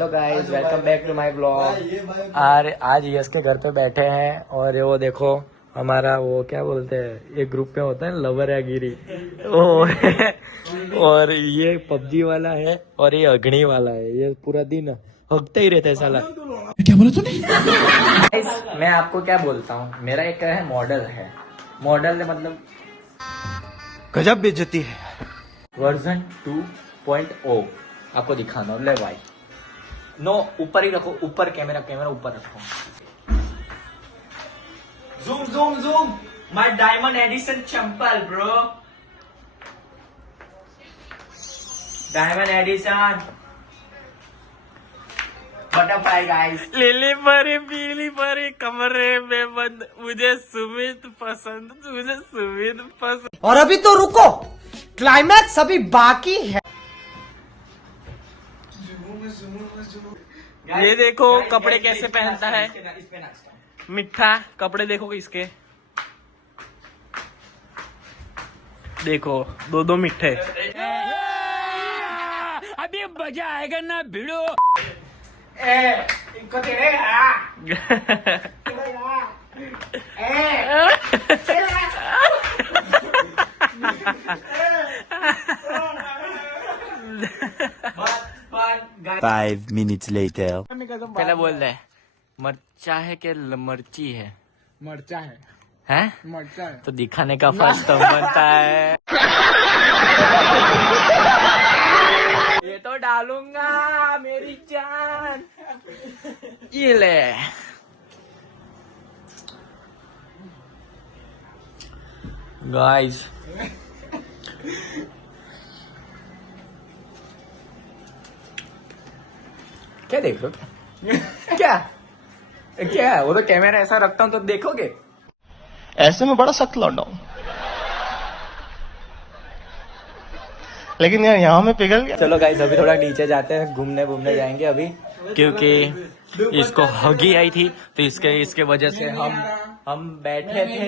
Hello guys, welcome back to my blog. आज यश के घर पे बैठे हैं और वो देखो हमारा वो क्या बोलते हैं, ये ग्रुप में होता है लवर या गिरी वो है। और ये पबजी वाला है और ये अग्नि वाला है। ये पूरा दिन हकते ही रहते हैं साला। क्या बोला तूने? मैं आपको क्या बोलता हूँ, मेरा एक है मॉडल मतलब गजब बेइज्जती है। वर्जन 2.0 आपको दिखाना ले भाई। नो, ऊपर ही रखो, ऊपर कैमरा ऊपर रखो। Zoom my diamond edition chappal bro, diamond edition butterfly guys. लिली परी पीली परी कमरे में बंद, मुझे सुमित पसंद। और अभी तो रुको, क्लाइमैक्स अभी बाकी है। ये देखो कपड़े कैसे पहनता है मिठा। कपड़े देखो इसके, देखो दो मिठे। अभी मजा आएगा ना भिड़ो। इनको Five minutes later. पहले बोल दे, मरचा है कि मर्ची है? मरचा है। हैं? मरचा है तो दिखाने का फर्स्ट बनता है। ये तो डालूंगा मेरी जान। ये ले गाइस, क्या देख रहे हो? क्या वो तो कैमरा ऐसा रखता हूँ तो देखोगे। ऐसे में बड़ा सख्त लौंडा हूं, लेकिन यार यहाँ में पिघल गया। चलो गाइस, अभी थोड़ा नीचे जाते हैं, घूमने जाएंगे अभी, क्योंकि इसको हगी आई थी तो इसके वजह से हम बैठे थे।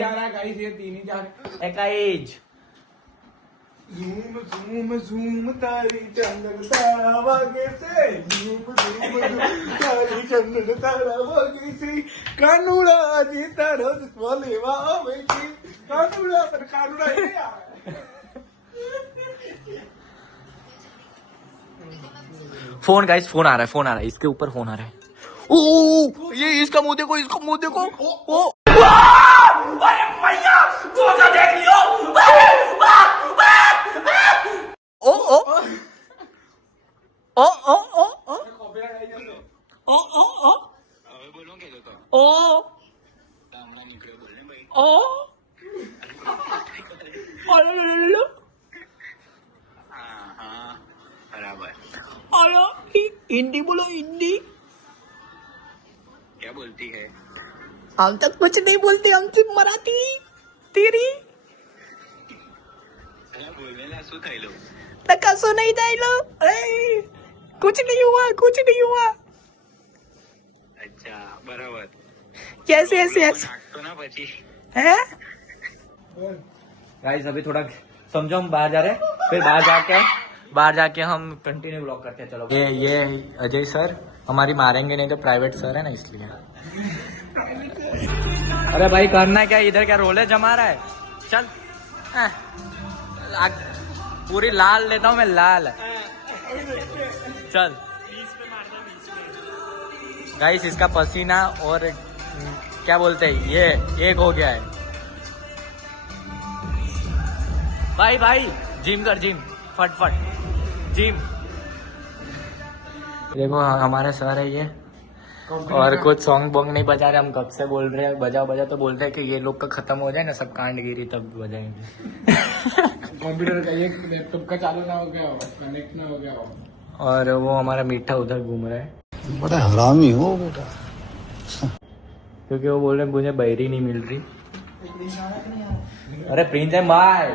गाइस झूम तारी चंदन तारा वागे से, झूम तारी चंदन तारा वागे से, कानूड़ा जी तारो बोले वावे की, कानूड़ा पर कानूड़ा है यार। फोन गाइस, फोन आ रहा है, इसके ऊपर फोन आ रहा है। ओ ये इसका मुंह देखो, ओ अरे मैया तो देख लियो। ओ ओ ओ ओ ओ ओ ओ ओ ओ ओ हिंदी बोलो, हिंदी क्या बोलती है? हम तक कुछ नहीं बोलते, हम सिर्फ मराठी तेरी कसो नहीं जाइलो। कुछ नहीं हुआ। अच्छा बराबर। यस है। गाइस अभी थोड़ा समझो, हम बाहर जा रहे हैं, फिर बाहर जाके हम कंटिन्यू ब्लॉग करते हैं। चलो, ये अजय सर हमारी मारेंगे नहीं तो, प्राइवेट सर है ना इसलिए। अरे भाई करना क्या इधर, क्या रोले जमा रहा है? चल पूरी लाल लेता हूँ मैं, लाल। चल गाइस, इसका पसीना और क्या बोलते हैं ये एक हो गया है। भाई जिम कर, फट जिम। देखो हमारे सर है ये, और कुछ सॉन्ग बोंग नहीं बजा रहे। हम कब से बोल रहे हैं बजा तो बोलते हैं कि ये लोग का खत्म हो जाए ना सब कांडगिरी, तब बजाएंगे। कंप्यूटर का एक लैपटॉप का चालू ना हो गया हो, कनेक्ट ना हो गया हो। और वो हमारा मीठा उधर घूम रहा है। बड़ा हरामी हो बेटा। क्योंकि वो बोल रहे हैं मुझे बहरी नहीं मिल रही। अरे प्रिंस है भाई।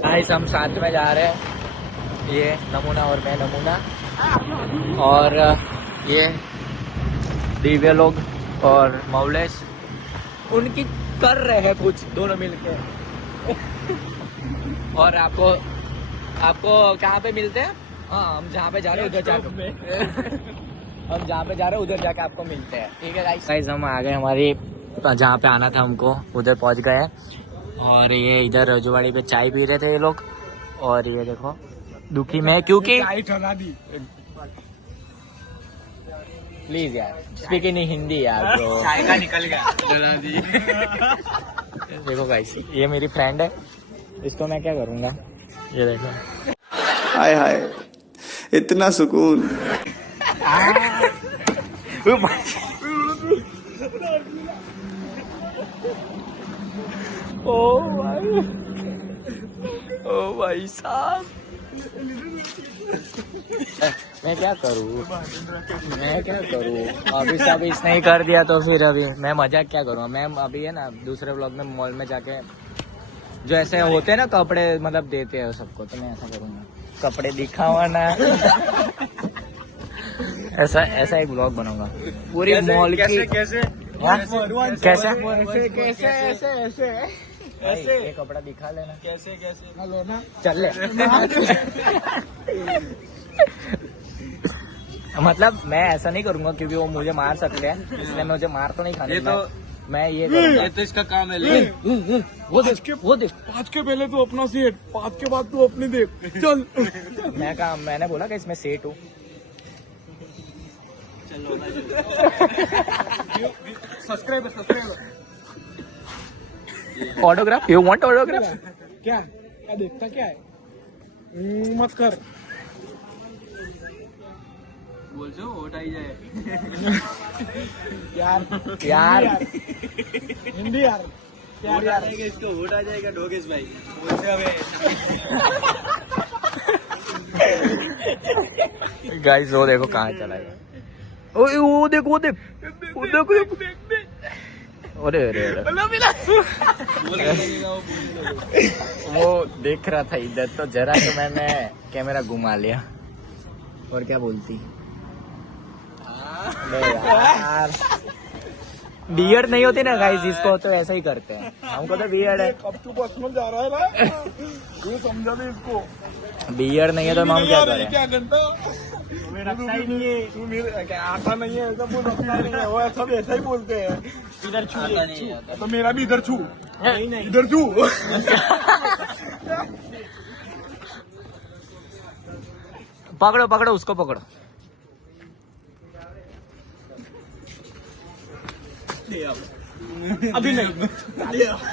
गाइस हम साथ में जा रहे हैं, ये नमूना और मैं नमूना, और ये दिव्य लोग और मौलेश उनकी कर रहे हैं कुछ, दोनों मिलके। और आपको कहाँ पे मिलते हैं? हाँ हम जहाँ पे जा रहे हैं उधर जाकर हम जहाँ पे जा रहे हैं उधर जाके आपको मिलते हैं, ठीक है गाइस। हम आ गए हमारी जहाँ पे आना था हमको, उधर पहुँच गए। और ये इधर रजवाड़ी पे चाय पी रहे थे ये लोग। और ये देखो दुखी में क्योंकि प्लीज यार स्पीक इन हिंदी यार ब्रो। चाय का निकल गया जला दी। देखो गाइस ये मेरी फ्रेंड है, इसको मैं क्या करूँगा, ये देखो। हाय हाय इतना सुकून। ओ भाई साहब मैं क्या करूँ, अभी सब इसने ही कर दिया तो फिर अभी मैं मजाक क्या करूँगा। मैं अभी है ना दूसरे ब्लॉग में मॉल में जाके जो ऐसे होते हैं ना कपड़े मतलब देते हैं सबको, तो मैं ऐसा करूँगा, कपड़े दिखावा ना। ऐसा एक ब्लॉग बनाऊंगा पूरी मॉल की। कैसे ऐसे ये कपड़ा दिखा लेना, कैसे हेलो ना चल ले। मतलब मैं ऐसा नहीं करूंगा क्योंकि वो मुझे मार सकते हैं, इसलिए मुझे मार तो नहीं खाने। ये तो मैं ये तो इसका काम है। वो देख 5 के पहले तू अपना सेट, 5 के बाद तू अपनी देख। चल मैंने बोला कि इसमें सेट हूँ। Subscribe autograph, you want autograph? क्या देखता क्या है, मत कर। बोल जो वोट आई जाए। यार हिंदी यार इसको वोट आ जाएगा ढोगेश भाई। गाइस वो देखो कहाँ चला गया। वो देखो अरे वो देख रहा था इधर, तो जरा तो मैंने कैमरा घुमा लिया। और क्या बोलती यार, बियर्ड नहीं होती ना गाइस, इसको तो ऐसा ही करते हैं, हमको तो बियर्ड है। अब तू पर्सनल जा रहा है ना, तू समझा दे इसको। बियर्ड नहीं है तो हम क्या करें। क्या करता तुम्हें रखता ही नहीं है, तू मेरे क्या आता नहीं है, ऐसा बोल रखता नहीं है, वो सब ऐसा ही बोलते हैं। इधर छू तो मेरा भी इधर छू, नहीं इधर छू। पकड़ो उसको पकड़ो। अभी नहीं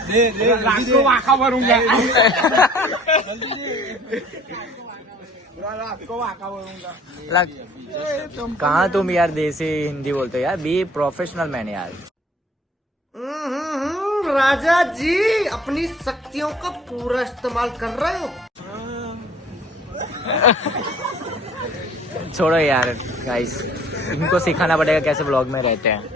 दे रात को वाखा भरूंगा। रात को वाखा भरूंगा। कहाँ तुम यार देसी हिंदी बोलते हो यार, बी प्रोफेशनल मैन यार। राजा जी अपनी शक्तियों का पूरा इस्तेमाल कर रहे हो। छोड़ो यार गाइस, इनको सिखाना पड़ेगा कैसे ब्लॉग में रहते हैं।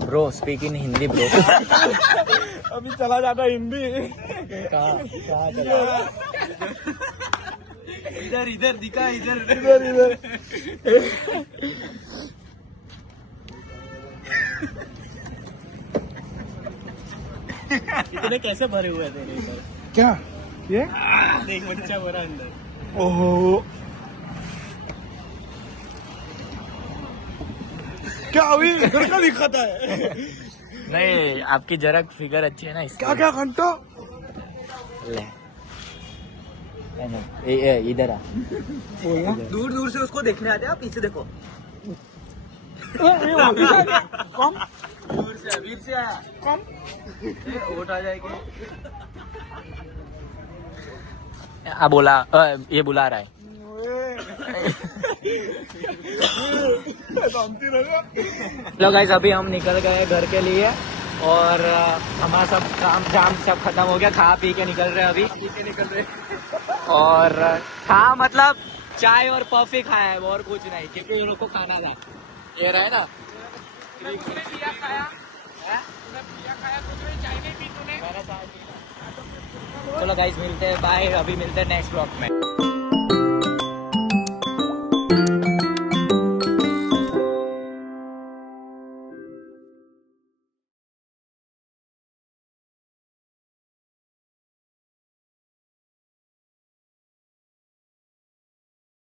Bro speak in Hindi bro. अभी चला जाता हिंदी। कहाँ चला? इधर दिखा इधर। इतने कैसे भरे हुए थे क्या ये देख बच्चा भरा अंदर। ओहो क्या अभी इधर का दिखाता है। नहीं आपकी जरा फिगर अच्छी है ना इसलिए। क्या घंटा ले इधर आ। दूर दूर से उसको देखने आते हैं, आप पीछे देखो। कम वीर से आया कम वोट आ जाएगी। ये बुला रहा है। चलो गाइस अभी हम निकल गए घर के लिए और हमारा सब काम जाम सब खत्म हो गया, खा पी के निकल रहे अभी। और खा मतलब चाय और कॉफी खाया है और कुछ नहीं, क्योंकि उन लोग को खाना था। ये रहा है ना, चलो गाइस मिलते हैं, बाय। अभी मिलते हैं नेक्स्ट ब्लॉग में।